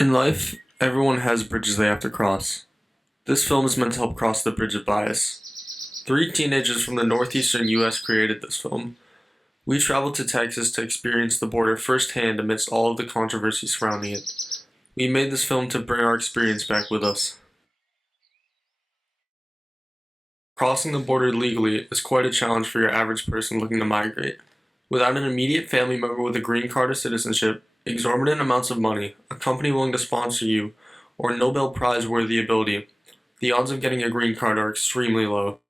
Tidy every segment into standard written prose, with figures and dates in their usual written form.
In life, everyone has bridges they have to cross. This film is meant to help cross the bridge of bias. Three teenagers from the northeastern US created this film. We traveled to Texas to experience the border firsthand amidst all of the controversy surrounding it. We made this film to bring our experience back with us. Crossing the border legally is quite a challenge for your average person looking to migrate. Without an immediate family member with a green card or citizenship, exorbitant amounts of money, a company willing to sponsor you, or Nobel Prize worthy ability, the odds of getting a green card are extremely low.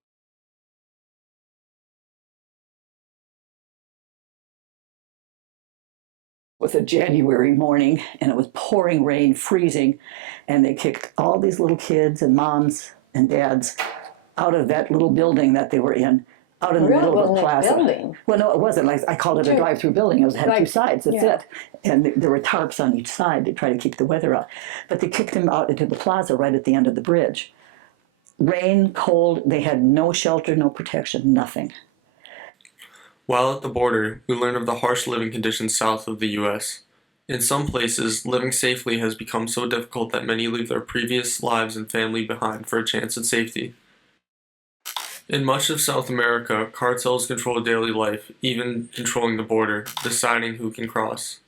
It was a January morning and it was pouring rain, freezing, and they kicked all these little kids and moms and dads out of that little building that they were in, out in the middle of a plaza. Building. Well, no, it wasn't. Like I called it a drive-through building. It had two sides. That's it. And there were tarps on each side to try to keep the weather out. But they kicked them out into the plaza right at the end of the bridge. Rain, cold. They had no shelter, no protection, nothing. While at the border, we learned of the harsh living conditions south of the US. In some places, living safely has become so difficult that many leave their previous lives and family behind for a chance at safety. In much of South America, cartels control daily life, even controlling the border, deciding who can cross.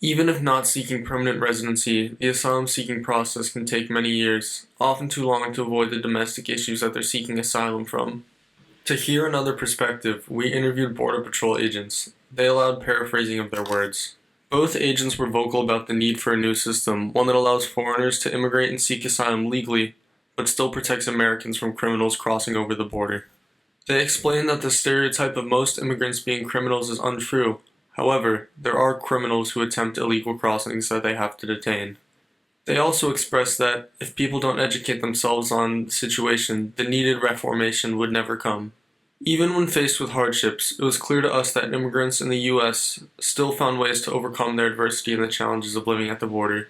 Even if not seeking permanent residency, the asylum-seeking process can take many years, often too long to avoid the domestic issues that they're seeking asylum from. To hear another perspective, we interviewed Border Patrol agents. They allowed paraphrasing of their words. Both agents were vocal about the need for a new system, one that allows foreigners to immigrate and seek asylum legally, but still protects Americans from criminals crossing over the border. They explained that the stereotype of most immigrants being criminals is untrue. However, there are criminals who attempt illegal crossings that they have to detain. They also expressed that if people don't educate themselves on the situation, the needed reformation would never come. Even when faced with hardships, it was clear to us that immigrants in the US still found ways to overcome their adversity and the challenges of living at the border.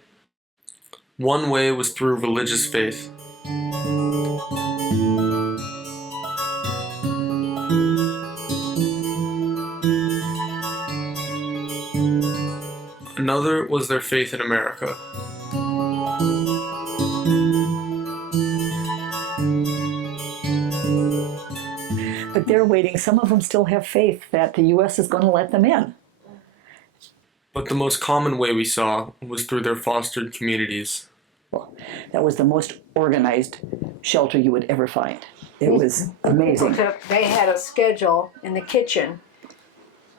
One way was through religious faith. Another was their faith in America. But they're waiting. Some of them still have faith that the U.S. is going to let them in. But the most common way we saw was through their fostered communities. Well, that was the most organized shelter you would ever find. It was amazing. They had a schedule in the kitchen.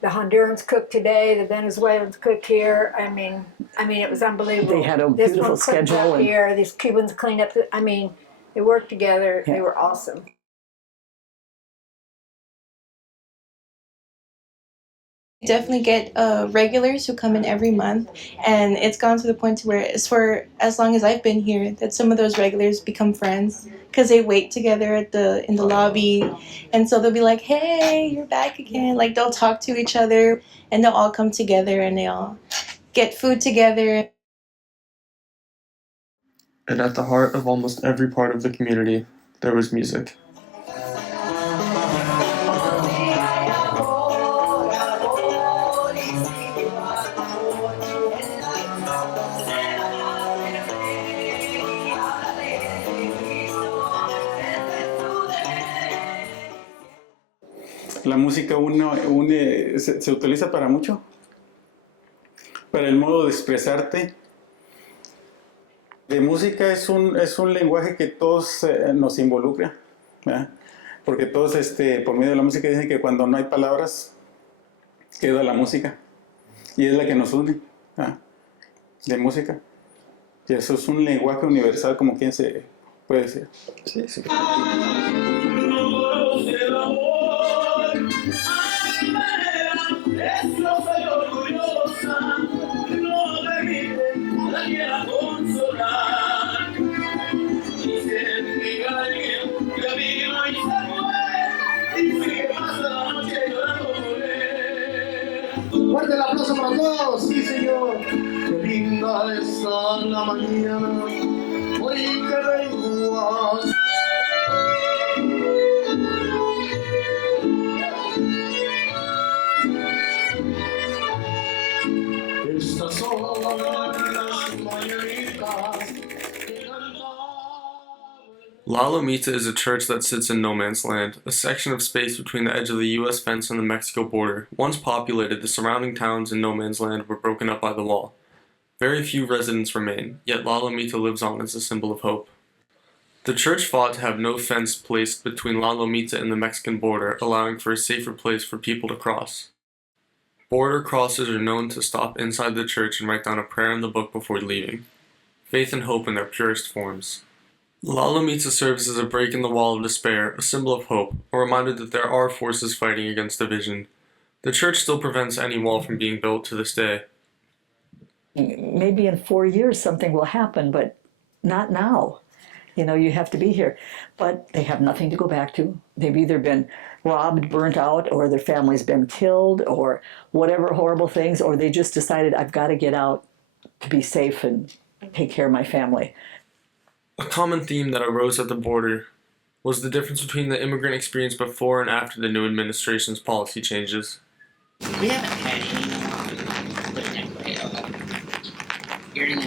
The Hondurans cooked today, the Venezuelans cook here. I mean, it was unbelievable. They had a beautiful schedule. Up here, these Cubans cleaned up. They worked together. Yeah. They were awesome. Definitely get regulars who come in every month, and it's gone to the point to where it's for as long as I've been here that some of those regulars become friends because they wait together in the lobby, and so they'll be like, "Hey, you're back again!" Like they'll talk to each other, and they'll all come together and they all get food together. And at the heart of almost every part of the community, there was music. La música se utiliza para mucho, para el modo de expresarte. De música es un lenguaje que todos nos involucra, ¿verdad? Porque todos por medio de la música dicen que cuando no hay palabras queda la música y es la que nos une, ¿verdad? De música. Y eso es un lenguaje universal, como quien se puede decir. Sí, sí. Fuerte el aplauso para todos, sí señor. Qué linda está la mañana, hoy que vengo Estas son las La Lomita is a church that sits in no man's land, a section of space between the edge of the U.S. fence and the Mexico border. Once populated, the surrounding towns in no man's land were broken up by the wall. Very few residents remain, yet La Lomita lives on as a symbol of hope. The church fought to have no fence placed between La Lomita and the Mexican border, allowing for a safer place for people to cross. Border crossers are known to stop inside the church and write down a prayer in the book before leaving. Faith and hope in their purest forms. La Lomita serves as a break in the wall of despair, a symbol of hope, a reminder that there are forces fighting against division. The church still prevents any wall from being built to this day. Maybe in 4 years something will happen, but not now. You know, you have to be here. But they have nothing to go back to. They've either been robbed, burnt out, or their family's been killed, or whatever horrible things, or they just decided, I've got to get out to be safe and take care of my family. A common theme that arose at the border was the difference between the immigrant experience before and after the new administration's policy changes. We haven't had any put in place.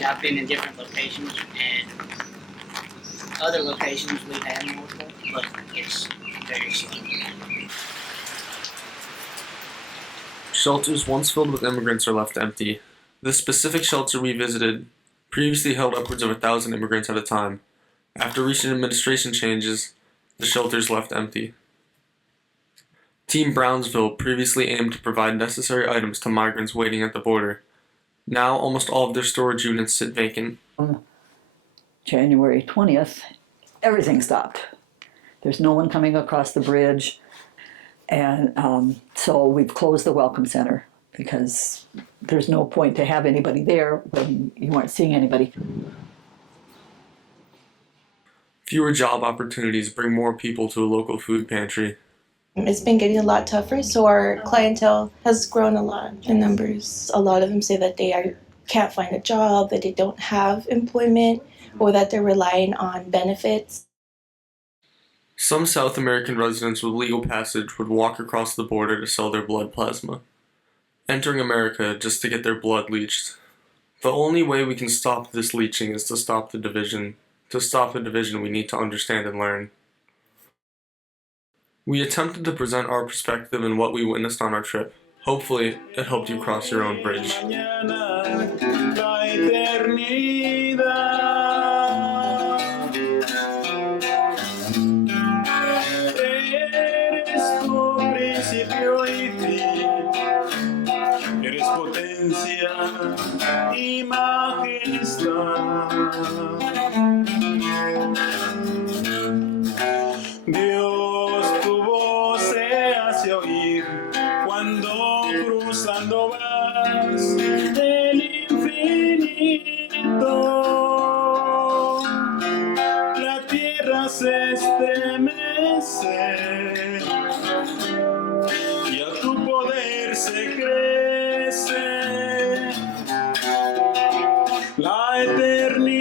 I've been in different locations, and other locations we've had more, but it's very slow. Shelters once filled with immigrants are left empty. This specific shelter we visited previously held upwards of 1,000 immigrants at a time. After recent administration changes, the shelters left empty. Team Brownsville previously aimed to provide necessary items to migrants waiting at the border. Now almost all of their storage units sit vacant. January 20th, everything stopped. There's no one coming across the bridge. And so we've closed the Welcome Center because there's no point to have anybody there when you aren't seeing anybody. Fewer job opportunities bring more people to a local food pantry. It's been getting a lot tougher, so our clientele has grown a lot in numbers. A lot of them say that they can't find a job, that they don't have employment, or that they're relying on benefits. Some South American residents with legal passage would walk across the border to sell their blood plasma, entering America just to get their blood leached. The only way we can stop this leaching is to stop the division. To stop the division, we need to understand and learn. We attempted to present our perspective and what we witnessed on our trip. Hopefully, it helped you cross your own bridge. Eres potencia y majestad. Dios, tu voz se hace oír cuando cruzando vas el infinito. La tierra se estremece y a tu poder se crece la eternidad.